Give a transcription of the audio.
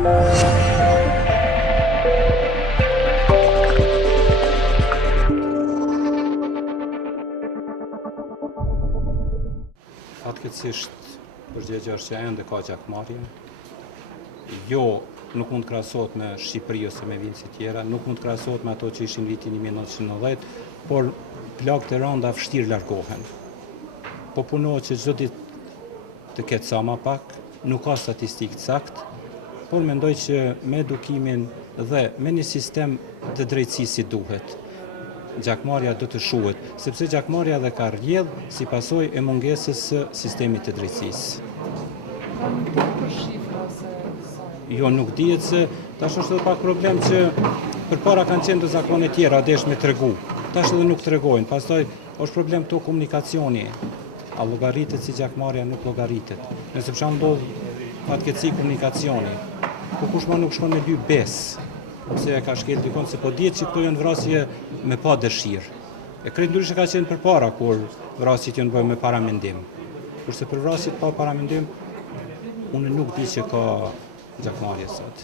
Fatkeqësisht përgjigjja është që ende ka gjakmarrje. Jo, nuk mund të krahasohet me Shqipëri ose me vende tjera, nuk mund të krahasohet me ato që ishin vitin 1990, por plagët e rënda vështirë largohen. Po punohet që çdo ditë të ketë sa më pak, nuk ka statistikë saktë, por mendoj që me edukimin dhe me një sistem të drejtësisë si duhet, gjakmarrja do të shuhet, sepse gjakmarrja dhe ka rrjedh si pasojë e mungesës së sistemit të drejtësisë. A nuk dihet për shifra ose sa? Jo, nuk dihet se tash është edhe pak problem që përpara kanë qenë të zakone tjera, desh me tregu. Tash edhe nuk tregojnë. Pastaj është problem këto komunikacioni. A llogaritet si gjakmarrja, nuk llogaritet. Nëse për shembull fatkeqësi komunikacioni, po kush më nuk shkon me dy besë, ose e ka shkel dikon se po dihet që këto janë vrasje me pa dëshirë. E krejt ndryshe ka qenë përpara kur vrasjet janë bërë me paramendim. Kurse për vrasjet pa paramendim, unë nuk di që ka gjakmarrje sot.